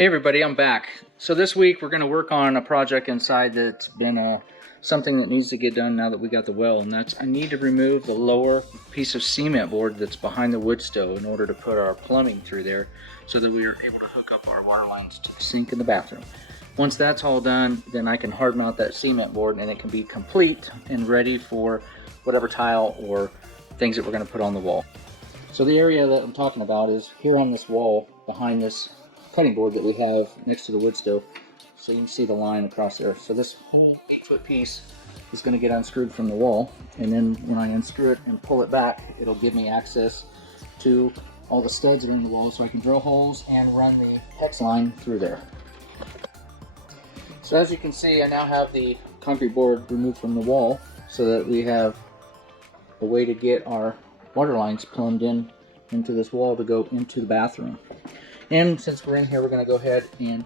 Hey everybody, I'm back. So this week we're going to work on a project inside that's been something that needs to get done now that we got the well, and that's I need to remove the lower piece of cement board that's behind the wood stove in order to put our plumbing through there so that we are able to hook up our water lines to the sink in the bathroom. Once that's all done, then I can hard mount that cement board and it can be complete and ready for whatever tile or things that we're going to put on the wall. So the area that I'm talking about is here on this wall behind this cutting board that we have next to the wood stove, so you can see the line across there. So this whole 8-foot piece is going to get unscrewed from the wall, and then when I unscrew it and pull it back, it'll give me access to all the studs that are in the wall, so I can drill holes and run the hex line through there. So as you can see, I now have the concrete board removed from the wall so that we have a way to get our water lines plumbed in into this wall to go into the bathroom. And since we're in here, we're going to go ahead and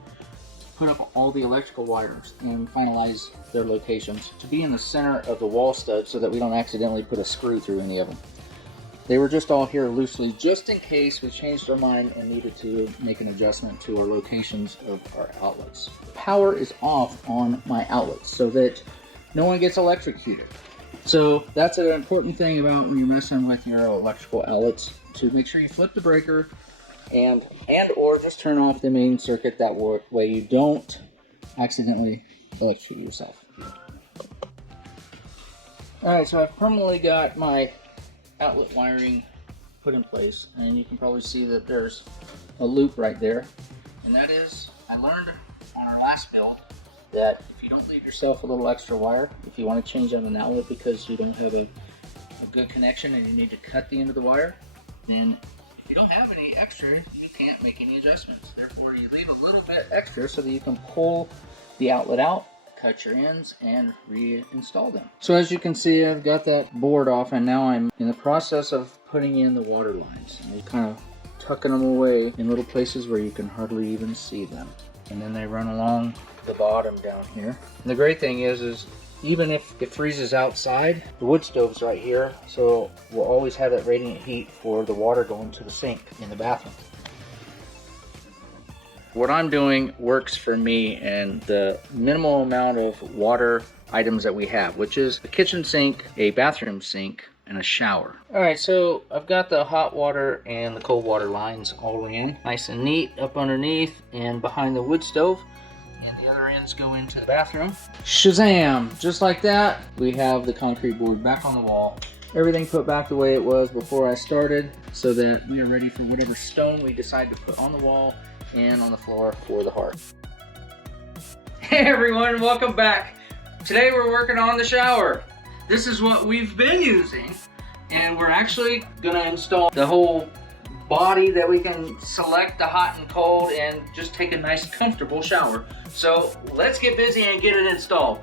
put up all the electrical wires and finalize their locations to be in the center of the wall stud so that we don't accidentally put a screw through any of them. They were just all here loosely just in case we changed our mind and needed to make an adjustment to our locations of our outlets. Power is off on my outlets so that no one gets electrocuted. So that's an important thing about when you're messing with your electrical outlets, to make sure you flip the breaker and or just turn off the main circuit. That way you don't accidentally electrocute yourself. Alright, so I've permanently got my outlet wiring put in place, and you can probably see that there's a loop right there, and that is, I learned on our last build that if you don't leave yourself a little extra wire, if you want to change out an outlet because you don't have a good connection and you need to cut the end of the wire, then if you don't have any extra, you can't make any adjustments. Therefore, you leave a little bit extra so that you can pull the outlet out, cut your ends, and reinstall them. So as you can see, I've got that board off, and now I'm in the process of putting in the water lines. And you're kind of tucking them away in little places where you can hardly even see them. And then they run along the bottom down here. And the great thing is even if it freezes outside, the wood stove's right here, so we'll always have that radiant heat for the water going to the sink in the bathroom. What I'm doing works for me and the minimal amount of water items that we have, which is a kitchen sink, a bathroom sink, and a shower. Alright, so I've got the hot water and the cold water lines all ran nice and neat up underneath and behind the wood stove, and the other ends go into the bathroom. Shazam! Just like that, we have the concrete board back on the wall. Everything put back the way it was before I started, so that we are ready for whatever stone we decide to put on the wall and on the floor for the hearth. Hey everyone, welcome back. Today we're working on the shower. This is what we've been using, and we're actually going to install the whole body that we can select the hot and cold and just take a nice comfortable shower. So let's get busy and get it installed.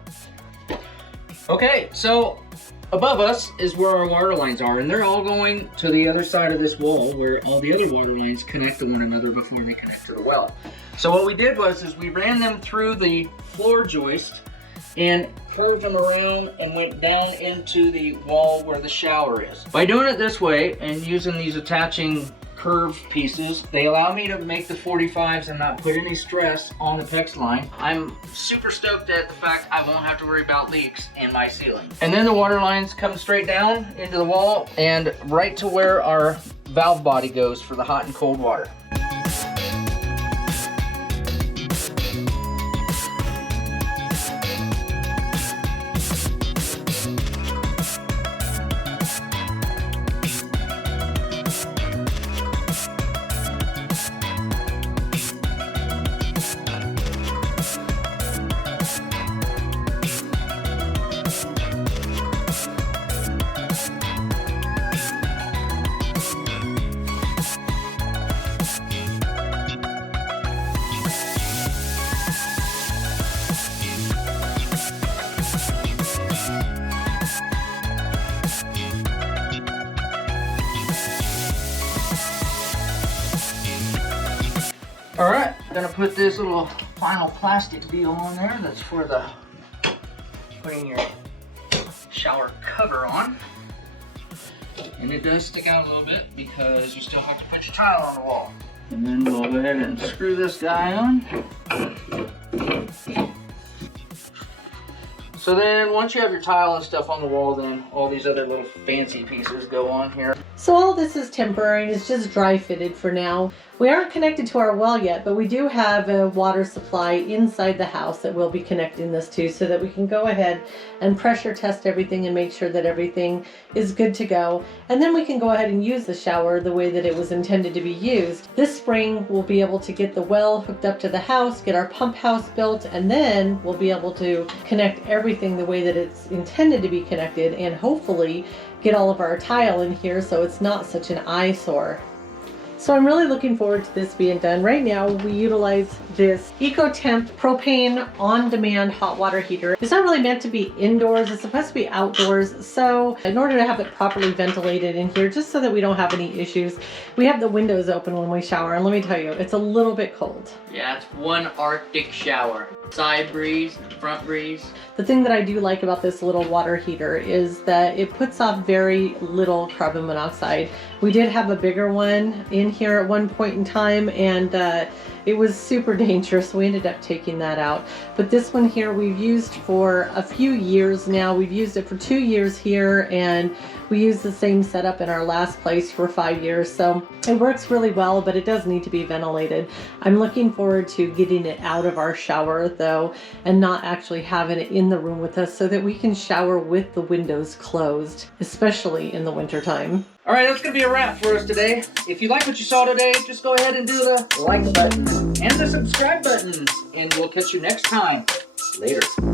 Okay, so above us is where our water lines are, and they're all going to the other side of this wall where all the other water lines connect to one another before they connect to the well. So what we did was we ran them through the floor joist and curved them around and went down into the wall where the shower is. By doing it this way and using these attaching curved pieces, they allow me to make the 45s and not put any stress on the PEX line. I'm super stoked at the fact I won't have to worry about leaks in my ceiling. And then the water lines come straight down into the wall and right to where our valve body goes for the hot and cold water. Alright, I'm gonna put this little final plastic deal on there. That's for the putting your shower cover on. And it does stick out a little bit because you still have to put your tile on the wall. And then we'll go ahead and screw this guy on. So then once you have your tile and stuff on the wall, then all these other little fancy pieces go on here. So all this is temporary and it's just dry fitted for now. We aren't connected to our well yet, but we do have a water supply inside the house that we'll be connecting this to so that we can go ahead and pressure test everything and make sure that everything is good to go. And then we can go ahead and use the shower the way that it was intended to be used. This spring we'll be able to get the well hooked up to the house, get our pump house built, and then we'll be able to connect everything the way that it's intended to be connected and hopefully get all of our tile in here so it's not such an eyesore. So I'm really looking forward to this being done. Right now we utilize this EcoTemp propane on-demand hot water heater. It's not really meant to be indoors, it's supposed to be outdoors. So in order to have it properly ventilated in here, just so that we don't have any issues, we have the windows open when we shower. And let me tell you, it's a little bit cold. Yeah, it's one Arctic shower. Side breeze, front breeze. The thing that I do like about this little water heater is that it puts off very little carbon monoxide. We did have a bigger one in here at one point in time, and it was super dangerous. We ended up taking that out. But this one here we've used for a few years now. We've used it for 2 years here, and we used the same setup in our last place for 5 years. So it works really well, but it does need to be ventilated. I'm looking forward to getting it out of our shower though, and not actually having it in the room with us so that we can shower with the windows closed, especially in the winter time. All right, that's gonna be a wrap for us today. If you like what you saw today, just go ahead and do the like button and the subscribe button, and we'll catch you next time. Later.